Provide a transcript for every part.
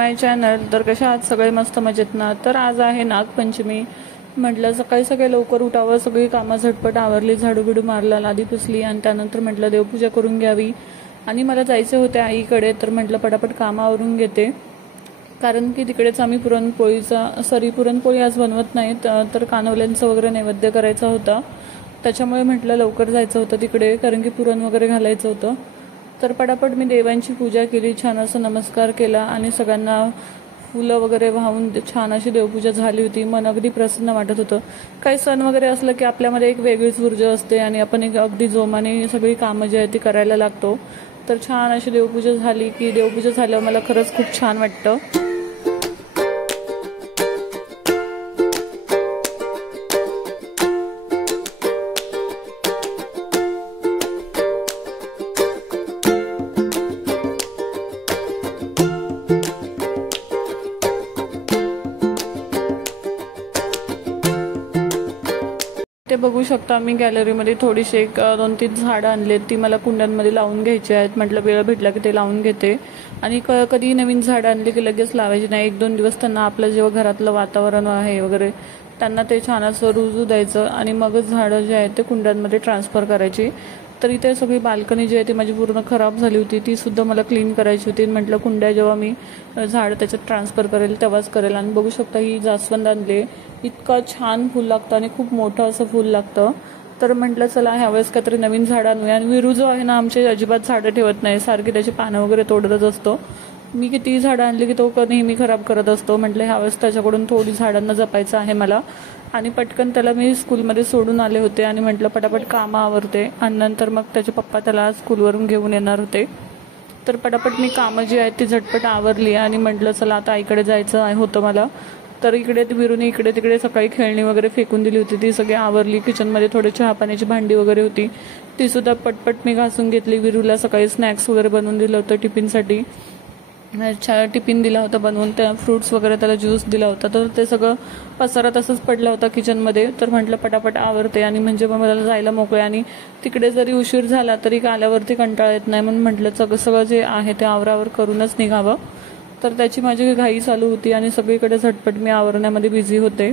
माय channel. तर कशा आहात सगळे? मस्त मजेत ना? तर आज आहे नागपंचमी. म्हटलं सकाळी सकाळी लवकर उठावं, सगळी कामं झटपट आवरली, झाडू बिडू मारला, लादी पुसली आणि त्यानंतर म्हटलं देवपूजा करून घ्यावी. आणि मला जायचे होते आईकडे, तर म्हटलं पटापट कामं आवरून घेते, कारण की तिकडेच आम्ही पुरणपोळी आज बनवत नाहीत, तर कानवल्यांचं वगैरे नैवेद्य करायचा होता. त्याच्यामुळे म्हटलं लवकर जायचं होतं तिकडे, कारण की पुरण वगैरे घालायचं होतं. तर पटापट मी देवांची पूजा केली, छान असं नमस्कार केला आणि सगळ्यांना फुलं वगैरे वाहून छान अशी देवपूजा झाली होती. मन अगदी प्रसन्न वाटत होतं. काही सण वगैरे असलं की आपल्यामध्ये एक वेगळीच ऊर्जा असते आणि आपण एक अगदी जोमाने सगळी कामं जी आहेत ती करायला लागतो. तर छान अशी देवपूजा झाली की देवपूजा झाल्यावर मला खरंच खूप छान वाटतं. ते बघू शकता, मी गॅलरीमध्ये थोडीशी एक 2-3 झाडं आणलेत, ती मला कुंड्यांमध्ये लावून घ्यायची आहेत. म्हटलं वेळ भेटला की ते लावून घेते. आणि कधी नवीन झाडं आणली की लगेच लावायची नाही, 1-2 दिवस त्यांना आपलं जेव्हा घरातलं वातावरण आहे वगैरे त्यांना ते छान असं रुजू द्यायचं आणि मगच झाडं जे आहेत ते कुंड्यांमध्ये ट्रान्सफर करायची. तर इथे सगळी बाल्कनी जी आहे ती माझी पूर्ण खराब झाली होती, ती सुद्धा मला क्लीन करायची होती. म्हटलं कुंड्या जेव्हा मी झाड त्याच्यात ट्रान्सफर करेल तेव्हाच करेल. आणि बघू शकता ही जास्वंद आणले, इतकं छान फूल लागतं आणि खूप मोठं असं फूल लागतं. तर म्हटलं चला ह्यावेळेस काहीतरी नवीन झाड आणूया. आणि विरू जो आहे ना, आमचे अजिबात झाडं ठेवत नाही, सारखी त्याची पानं वगैरे तोडतच असतो. मी किती झाडं आणली की तो नेहमी खराब करत असतो. म्हटलं ह्यावेळेस त्याच्याकडून थोडी झाडांना जपायचं आहे मला. आणि पटकन त्याला मी स्कूलमध्ये सोडून आले होते आणि म्हटलं पटापट कामं आवरते आणि नंतर मग त्याचे पप्पा त्याला स्कूलवरून घेऊन येणार होते. तर पटापट मी कामं जी आहेत ती झटपट आवरली आणि म्हटलं चला आता आईकडे जायचं होतं मला. तर विरूने इकडे तिकडे सकाळी खेळणी वगैरे फेकून दिली होती, ती सगळी आवरली. किचनमध्ये थोडे चहा पाण्याची भांडी वगैरे होती, ती सुद्धा पटपट मी घासून घेतली. विरूला सकाळी स्नॅक्स वगैरे बनवून दिलं होतं टिफिनसाठी, टिफिन दिला होता बनवून, त्या फ्रूट्स वगैरे त्याला ज्यूस दिला होता. तर ते सगळं पसारा तसंच पडला होता किचनमध्ये. तर म्हटलं पटापट आवरते आणि म्हणजे मग मला जायला मोकळे. आणि तिकडे जरी उशीर झाला तरी आल्यावरती कंटाळा येत नाही, म्हणून म्हटलं सगळं जे आहे ते आवरावर करूनच निघावं. तर त्याची माझी घाई चालू होती आणि सगळीकडे झटपट मी आवरण्यामध्ये बिझी होते,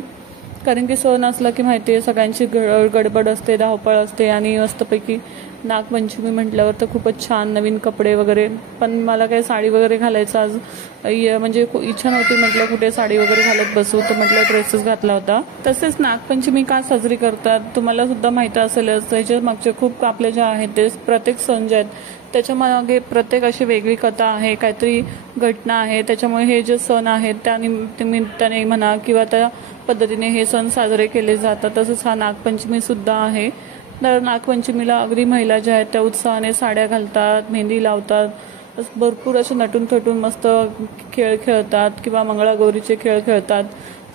कारण की सण असला की माहिती आहे सगळ्यांची गडबड असते, धावपळ असते. आणि मस्तपैकी नागपंचमी म्हटल्यावर तर खूपच छान नवीन कपडे वगैरे. पण मला काही साडी वगैरे घालायचं आज म्हणजे इच्छा नव्हती. म्हटलं कुठे साडी वगैरे घालत बसू, तर म्हटलं ड्रेसच घातला होता. तसेच नागपंचमी का साजरी करतात तुम्हाला सुद्धा माहिती असेलच. त्याच्या मागचे खूप आपले जे आहेत ते प्रत्येक सण जे आहेत त्याच्या मागे प्रत्येक अशी वेगळी कथा आहे, काहीतरी घटना आहे. त्याच्यामुळे हे जे सण आहेत त्या निमित्ताने म्हणा किंवा त्या पद्धतीने हे सण साजरे केले जातात. तसंच हा नागपंचमी सुद्धा आहे. तर नागपंचमीला अगदी महिला ज्या आहेत त्या उत्साहाने साड्या घालतात, मेहंदी लावतात, भरपूर असे नटून थटून मस्त खेळ खेळतात किंवा मंगळागौरीचे खेळ खेळतात.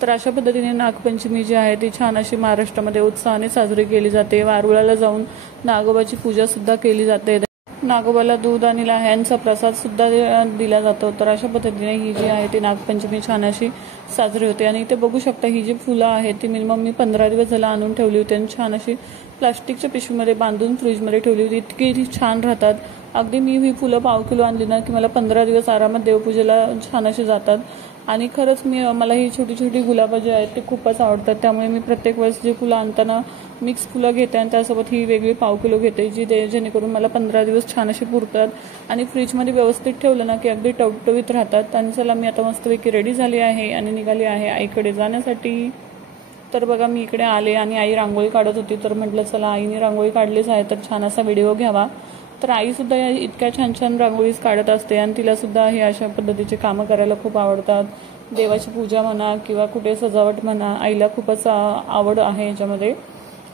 तर अशा पद्धतीने नागपंचमी जी आहे ती छान अशी महाराष्ट्रामध्ये उत्साहाने साजरी केली जाते. वारुळाला जाऊन नागोबाची पूजा सुद्धा केली जाते, नागोबाला दूध आणि लाह्यांचा प्रसाद सुद्धा दिला जातो. तर अशा पद्धतीने ही जी आहे ती नागपंचमी छान अशी साजरी होते. आणि इथे बघू शकता ही जी फुलं आहेत ती मिनिमम मी 15 दिवस झाला आणून ठेवली होती आणि छान अशी प्लास्टिकच्या पिशवीमध्ये बांधून फ्रीजमध्ये ठेवली होती. इतकी छान राहतात. अगदी मी ही फुलं 1/2 किलो आणली ना की मला 15 दिवस आरामात देवपूजेला छान असे जातात. आणि खरंच मला ही छोटी छोटी गुलाबं जी आहेत ते खूपच आवडतात. त्यामुळे मी प्रत्येक वेळेस जी फुलं आणताना मिक्स फुलं घेते आणि त्यासोबत ही वेगळी 1/2 किलो घेते, जेणेकरून मला 15 दिवस छान अशी पुरतात. आणि फ्रीजमध्ये व्यवस्थित ठेवलं ना की अगदी टवटवीत राहतात. आणि चला मी आता मस्तपैकी रेडी झाली आहे आणि निघाली आहे आईकडे जाण्यासाठी. तर बघा मी इकडे आले आणि आई रांगोळी काढत होती, तर म्हटलं चला आईने रांगोळी काढलीच आहे तर छान असा व्हिडिओ घ्यावा. तर आईसुद्धा इतक्या छान छान रांगोळीच काढत असते आणि तिलासुद्धा हे अशा पद्धतीचे कामं करायला खूप आवडतात. देवाची पूजा म्हणा किंवा कुठे सजावट म्हणा, आईला खूपच आवड आहे याच्यामध्ये.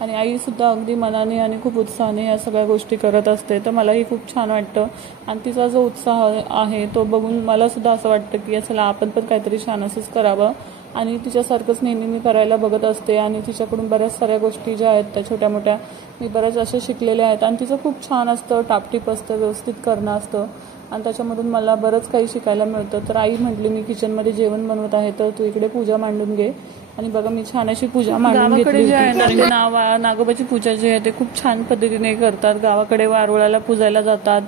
आणि आईसुद्धा अगदी मनाने आणि खूप उत्साहाने या सगळ्या गोष्टी करत असते. तर मलाही खूप छान वाटतं आणि तिचा जो उत्साह आहे तो बघून मलासुद्धा असं वाटतं की चला आपण पण काहीतरी छान असंच करावं. आणि तिच्यासारखंच नेहमी मी करायला बघत असते. आणि तिच्याकडून बऱ्याच साऱ्या गोष्टी ज्या आहेत त्या छोट्या मोठ्या मी बऱ्याच अशा शिकलेल्या आहेत. आणि तिचं खूप छान असतं, टापटीप असतं, व्यवस्थित करणं असतं आणि त्याच्यामधून मला बरंच काही शिकायला मिळतं. तर आई म्हटली मी किचनमध्ये जेवण बनवत आहे तर तू इकडे पूजा मांडून घे. आणि बघा मी छान अशी पूजा मांडून घेतली. जे आहे ना नागोबाची पूजा जी आहे ते खूप छान पद्धतीने करतात. गावाकडे वारुळाला पूजायला जातात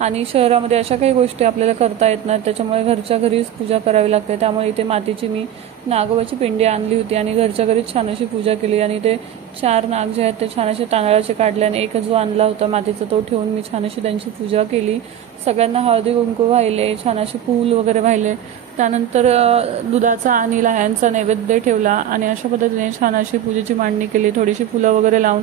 आणि शहरामध्ये अशा काही गोष्टी आपल्याला करता येत नाहीत, त्याच्यामुळे घरच्या घरीच पूजा करावी लागते. त्यामुळे इथे मातीची मी नागोबाची पिंडी आणली होती आणि घरच्या घरीच छान अशी पूजा केली. आणि ते 4 नाग जे आहेत ते छान असे तांदळाचे काढले आणि एक जो आणला होता मातीचा तो ठेवून मी छान अशी त्यांची पूजा केली. सगळ्यांना हळदी कुंकू वाहिले, छान असे फूल वगैरे वाहिले. त्यानंतर दुधाचा आणि लाह्यांचा नैवेद्य ठेवला आणि अशा पद्धतीने छान अशी पूजेची मांडणी केली. थोडीशी फुलं वगैरे लावून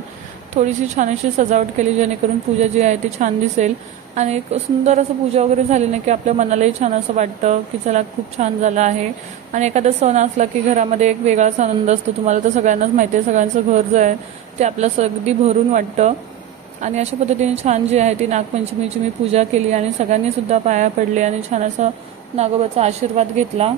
थोडीशी छान अशी सजावट केली, जेणेकरून पूजा जी आहे ती छान दिसेल. आणि एक सुंदर असं पूजा वगैरे झाली ना की आपल्या मनालाही छान असं वाटतं की चला खूप छान झालं आहे. आणि एखादा सण असला की घरामध्ये एक वेगळाच आनंद असतो. तुम्हाला तर सगळ्यांनाच माहिती आहे, सगळ्यांचं घर जे आहे ते आपलं अगदी भरून वाटतं. आणि अशा पद्धतीने छान जी आहे ती नागपंचमीची मी पूजा केली आणि सगळ्यांनी सुद्धा पाया पडले आणि छान असं नागोबाचा आशीर्वाद घेतला.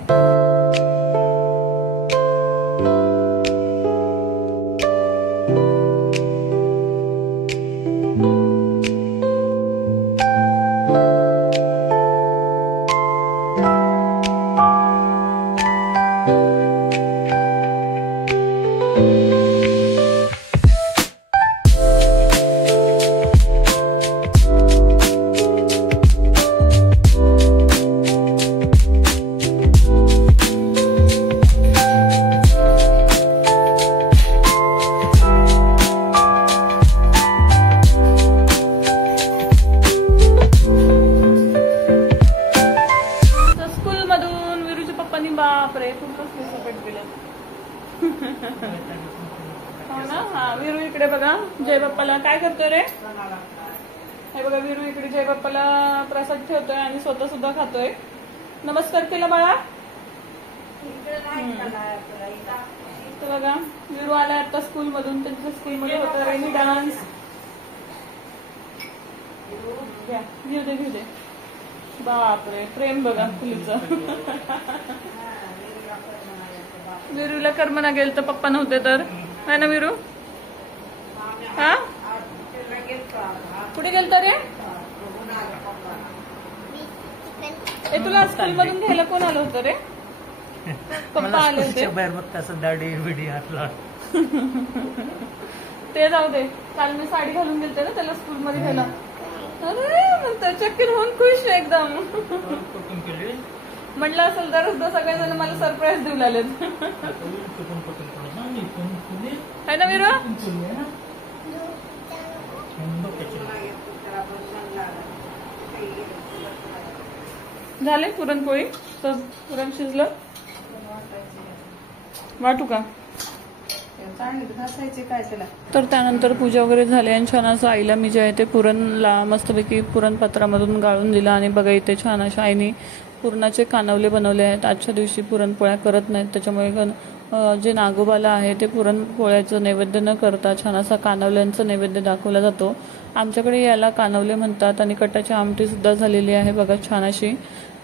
बापरे खूपच सपोर्ट केलं. हो ना. हा वीरू इकडे बघा जय बाप्पाला काय करतोय रे. हे बघा वीरू इकडे जय बाप्पाला प्रसाद ठेवतोय आणि स्वतः सुद्धा खातोय. नमस्कार केला बाळा. तर बघा वीरू आला आता स्कूल मधून. त्यांच्या स्कूलमध्ये होता रेनी डान्स. घेऊ दे घेऊ दे. बापरे प्रेम बघा फुलीचं. वीरूला कर्मना गेल तर पप्पा नव्हते तर आहे ना वीरू. हा कुठे गेलता रे. तुला स्कूल मधून घ्यायला कोण आलं होतं रे. पप्पा आले होते. ते जाऊ दे. काल मी साडी घालून गेलते ना त्याला स्कूल मध्ये घ्यायला. अरे म्हणतो चक्कीर होऊन खुश एकदम. म्हटलं असेल तर सगळेजण मला सरप्राईज देऊ लागलेत. है ना वीरू. झाले पुरणपोळी. तर पुरण शिजलं. वाटू का. तर त्यानंतर पूजा वगैरे झाली आणि छान असं आईला मी जे आहे ते पुरणला मस्तपैकी पुरणपात्रामधून गाळून दिलं. आणि बघा इथे छान अशा आईने पुरणाचे कानवले बनवले आहेत. आजच्या दिवशी पुरणपोळ्या करत नाहीत, त्याच्यामुळे जे नागोबाला आहे ते पुरणपोळ्याचं नैवेद्य न करता छान असा कानवल्यांचा नैवेद्य दाखवला जातो. आमच्याकडे याला कानवले म्हणतात. आणि कटाची आमटी सुद्धा झालेली आहे बघा छान अशी.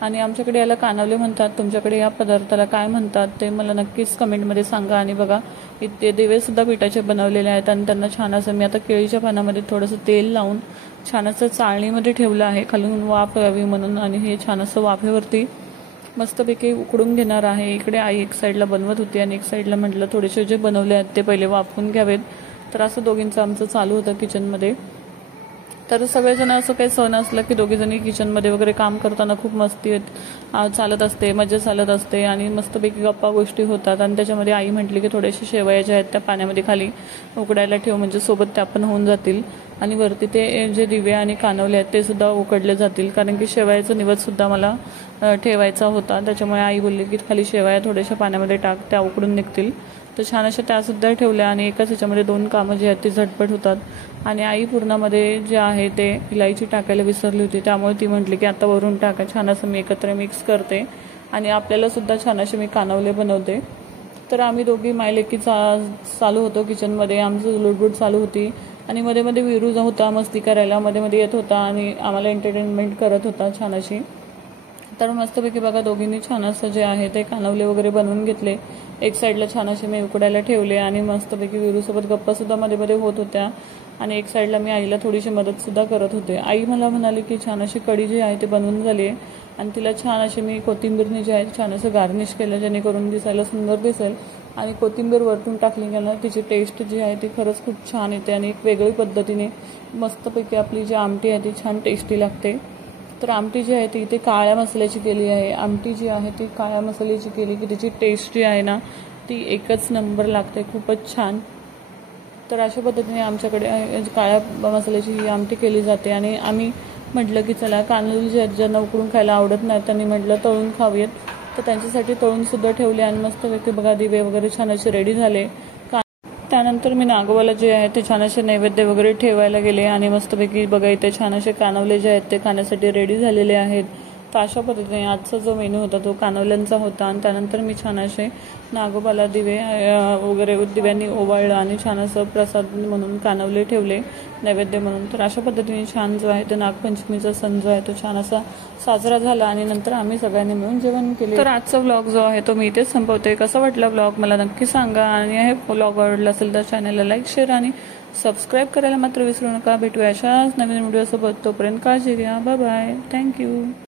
आणि आमच्याकडे याला कानवले म्हणतात. तुमच्याकडे या पदार्थाला काय म्हणतात ते मला नक्कीच कमेंटमध्ये सांगा. आणि बघा इथे दिवे सुद्धा पिठाचे बनवलेले आहेत आणि त्यांना छान असं मी आता केळीच्या पानामध्ये थोडंसं तेल लावून छान असं चाळणीमध्ये ठेवलं आहे खालून वाफ यावी म्हणून. आणि हे छान असं वाफेवरती मस्तपैकी उकडून घेणार आहे. इकडे आई एक साईडला बनवत होती आणि एक साईडला म्हटलं थोडेसे जे बनवले आहेत ते पहिले वाफवून घ्यावेत. तर असं दोघींचं आमचं चालू होतं किचनमध्ये. तर सगळेजण असं काही सण असलं की दोघीजणी किचनमध्ये वगैरे काम करताना खूप मस्ती चालत असते, मजा चालत असते आणि मस्तपैकी गप्पा गोष्टी होतात. आणि त्याच्यामध्ये आई म्हटली की थोडेसे शेवया ज्या आहेत त्या पाण्यामध्ये खाली उकडायला ठेव, म्हणजे सोबत त्या पण होऊन जातील. आणि वरती ते जे दिवे आणि कानवले आहेत ते सुद्धा उकडले जातील, कारण की शेवयाचा निवद सुद्धा मला ठेवायचा होता. त्याच्यामुळे आई बोलली की खाली शेवया थोड्याशा पाण्यामध्ये टाक, त्या उकडून निघतील. तर छान अशा त्या सुद्धा ठेवल्या आणि एकाच ह्याच्यामध्ये 2 कामं जी आहेत ती झटपट होतात. आणि आई पूर्णामध्ये जे आहे ते इलायची टाकायला विसरली होती, त्यामुळे ती म्हटली की आता वरून टाका. छान असं मी एकत्र मिक्स करते आणि आपल्याला सुद्धा छान असे मी कानवले बनवते. तर आम्ही दोघी मायलेकी चालू होतो किचनमध्ये, आमचं लुडबुड चालू होती. आणि मध्ये मध्ये वीरू होता मस्ती करायला, मध्ये मध्ये येत होता आणि आम्हाला एंटरटेनमेंट करत होता छान अशी. तर मस्तपैकी बघा दोघींनी छान असं जे आहे ते कानवले वगैरे बनवून घेतले. एक साईडला छान असे मी उकडायला ठेवले आणि मस्तपैकी वीरूसोबत गप्पा सुद्धा मध्ये मध्ये होत होत्या. आणि एक साईडला मी आईला थोडीशी मदत सुद्धा करत होते. आई मला म्हणाली की छान अशी कढी जी आहे ती बनवून झाली आहे आणि तिला छान अशी मी कोथिंबीरने जे आहे छान असं गार्निश केलं, जेणेकरून दिसायला सुंदर दिसेल. आणि कोथिंबीर वरतून टाकली की ना तिची टेस्ट जी आहे ती खरंच खूप छान येते आणि एक वेगळी पद्धतीने मस्तपैकी आपली जी आमटी आहे ती छान टेस्टी लागते. तर आमटी जी आहे ती इथे काळ्या मसाल्याची केली आहे. आमटी जी आहे ती काळ्या मसाल्याची केली की त्याची टेस्ट जी आहे ना ती एकच नंबर लागते, खूपच छान. तर अशा पद्धतीने आमच्याकडे काळ्या मसाल्याची ही आमटी केली जाते. आणि आम्ही म्हटलं की चला कानोले ज्यांना उकडून खायला आवडत नाही त्यांनी म्हटलं तळून खाऊयात, तर त्यांच्यासाठी तळूनसुद्धा ठेवले. आणि मस्तपैकी बघा दिवे वगैरे छान असे रेडी झाले. त्यानंतर मी नागोबाला जे आहे ते छान असे नैवेद्य वगैरे ठेवायला गेले. आणि मस्तपैकी बघा इथे छान असे कानवले जे आहेत ते खाण्यासाठी रेडी झालेले आहेत. तर अशा पद्धतीने आजचा जो मेनू होता तो कानवल्यांचा होता. आणि त्यानंतर मी छान असे नागोबाला दिवे वगैरे दिव्यांनी ओवाळलं आणि छान असं प्रसाद म्हणून कानवले ठेवले नैवेद्य म्हणून. तर अशा पद्धतीने छान जो आहे ते नागपंचमीचा सण जो आहे तो छान असा साजरा झाला. आणि नंतर आम्ही सगळ्यांनी मिळून जेवण केले. तर आजचा व्लॉग जो आहे तो मी इथेच संपवते. कसा वाटला व्लॉग मला नक्की सांगा. आणि हे व्लॉग आवडला असेल तर चॅनलला लाईक, शेअर आणि सबस्क्राईब करायला मात्र विसरू नका. भेटूया अशाच नवीन व्हिडिओसोबत. तोपर्यंत काळजी घ्या. Bye bye. थँक्यू.